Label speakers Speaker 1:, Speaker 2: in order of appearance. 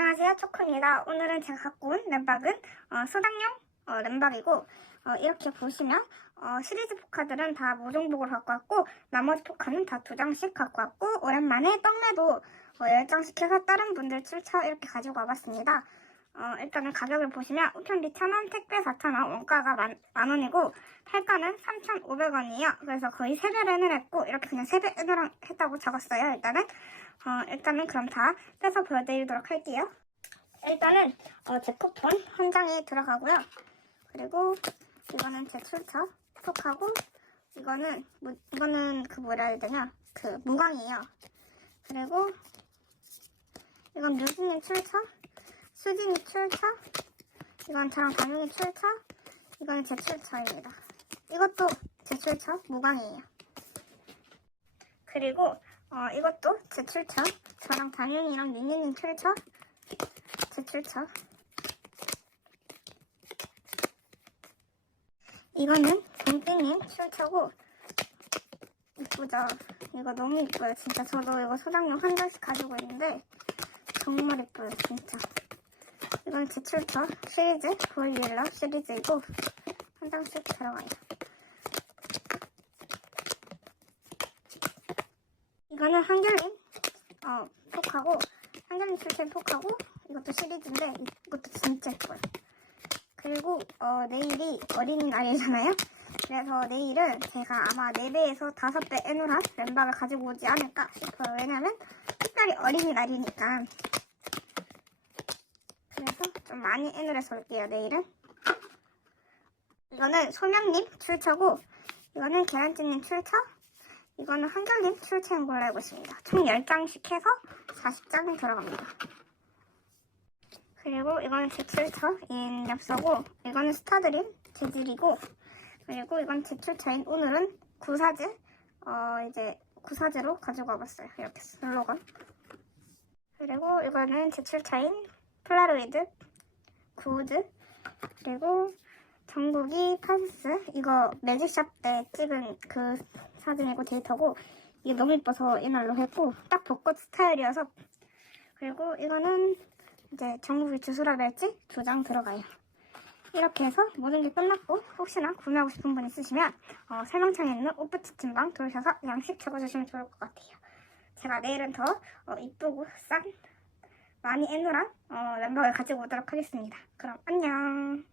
Speaker 1: 안녕하세요 초코입니다. 오늘은 제가 갖고 온 램박은 어, 소장용 어, 램박이고 어, 이렇게 보시면 어, 시리즈 포카들은 다 모종복을 갖고 왔고 나머지 포카는 다 두 장씩 갖고 왔고 오랜만에 떡매도 어, 10장씩 해서 다른 분들 출처 이렇게 가지고 와봤습니다 어, 일단은 가격을 보시면 우편비 1,000원, 택배 4,000원, 원가가 만, 만원이고 팔가는 3,500원이에요. 그래서 거의 3배 렌을 했고 이렇게 그냥 3배 렌을 했다고 적었어요. 일단은 어, 일단은 그럼 다 떼서 보여드리도록 할게요. 일단은 어, 제 쿠폰 한 장이 들어가고요. 그리고 이거는 제 출처 톡하고 이거는 뭐, 이거는 그 뭐라 해야 되냐 그 무광이에요. 그리고 이건 뮤진님 출처 수진이 출처? 이건 저랑 당연히 출처? 이거는 제 출처입니다. 이것도 제 출처? 무광이에요. 그리고 어, 이것도 제 출처? 저랑 당연히랑 민니님 출처? 제 출처? 이거는 동땡님 출처고 이쁘죠? 이거 너무 이뻐요. 진짜 저도 이거 소장용 한 장씩 가지고 있는데 정말 이뻐요 진짜 이건 제 출처 시리즈 보일러 시리즈이고 한 장씩 들어가요 이거는 한결린 어, 톡하고 한결린 출처 톡하고 이것도 시리즈인데 이것도 진짜 예뻐요. 그리고 어, 내일이 어린이날이잖아요. 그래서 내일은 제가 아마 4배에서 5배 애누한 멤버를 가지고 오지 않을까 싶어요. 왜냐면 특별히 어린이날이니까. 많이 애누해서 올게요, 내일은. 이거는 소명님 출처고 이거는 계란찜님 출처 이거는 한결님 출첵 골라보고 있습니다. 총 10장씩 해서 40장 들어갑니다. 그리고 이거는 제 출처인 엽서고 이거는 스타드림 재질이고 그리고 이건 제 출처인 오늘은 구사즈 어 이제 구사즈로 가지고 와봤어요. 이렇게 슬로건 그리고 이거는 제 출처인 폴라로이드 구우즈 그리고 전국이 파스스. 이거 매직샵 때 찍은 그 사진이고 데이터고 이게 너무 예뻐서 이날로 했고 딱 벚꽃 스타일이어서. 그리고 이거는 이제 전국이 주소라 벨지 두장 들어가요. 이렇게 해서 모든 게 끝났고 혹시나 구매하고 싶은 분 있으시면 어, 설명창에 있는 오프 치킨방 들어오셔서 양식 적어주시면 좋을 것 같아요. 제가 내일은 더 어, 이쁘고 싼 많이 애누란 어, 램버를 가지고 오도록 하겠습니다. 그럼 안녕